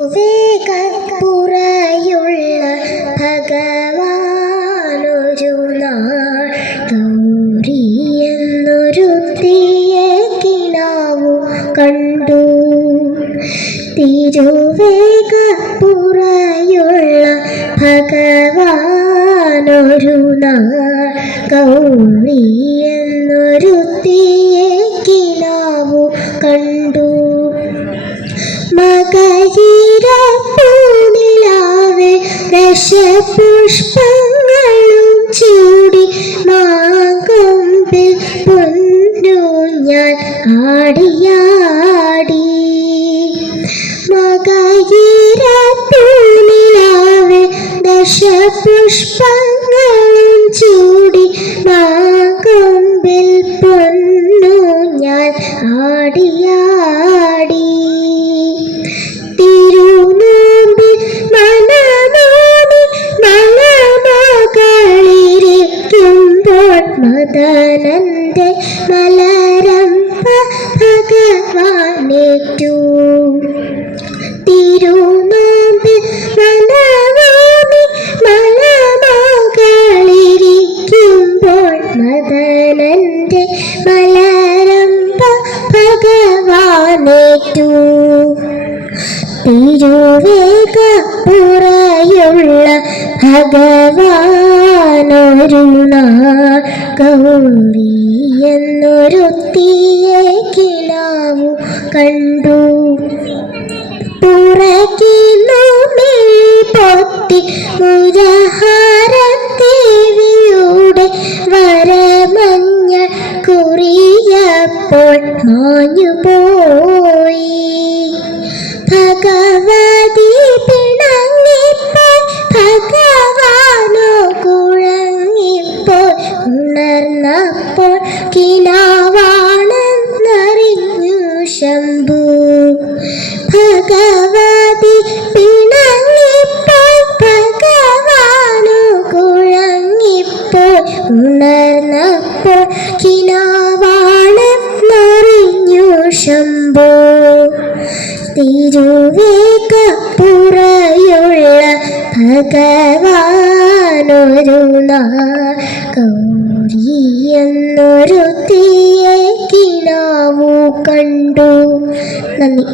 വേഗപ്പുറയുള്ള ഭഗവാനൊരു നാൾ ഗൗരി എന്നൊരു തീയെ കിനാവു കണ്ടു. തിരുവേഗപ്പുറയുള്ള ഭഗവാനൊരു നാൾ ഗൗരി എന്നൊരു തീയെ ആടിയാടി. മകരീരപ്പൂനിലാവ് ദശപുഷ്പങ്ങളും ചൂടി മാകൊമ്പിൽ പൊന്നു ഞാൻ ആടിയാടി. മലമകളിരിക്കുമ്പോൾ മലരം ഭഗവാനേറ്റു. തിരുനോമ്പിൽ മനമോടി മലമകളിരിക്കുമ്പോൾ മദനന്റെ മലരംഭ ഭഗവാനേറ്റു. തിരുവേഗപ്പുറയുള്ള ഭഗവാനൊരു നാൾ ഗൗരി എന്നൊരു തീയെ കിനാവു കണ്ടു. പുറകിന്നു പൊത്തി മുരഹാരദേവിയുടെ വരമഞ്ഞ കുറിയപ്പോൾ മാഞ്ഞു ഉണർന്നപ്പോൾ കിനാവാണെന്നറിഞ്ഞു ശംഭു ഭഗവതി പിണങ്ങിപ്പോൾ ഭഗവാനു കുഴങ്ങിപ്പോൾ ഉണർന്നപ്പോൾ കിനാവാണെന്നറിഞ്ഞു ശംഭു തിരുവേക്കപ്പുറയുള്ള ഭഗവാനൊരു നാ എന്നൊരു തീയ കിനാവു കണ്ടു. നന്ദി.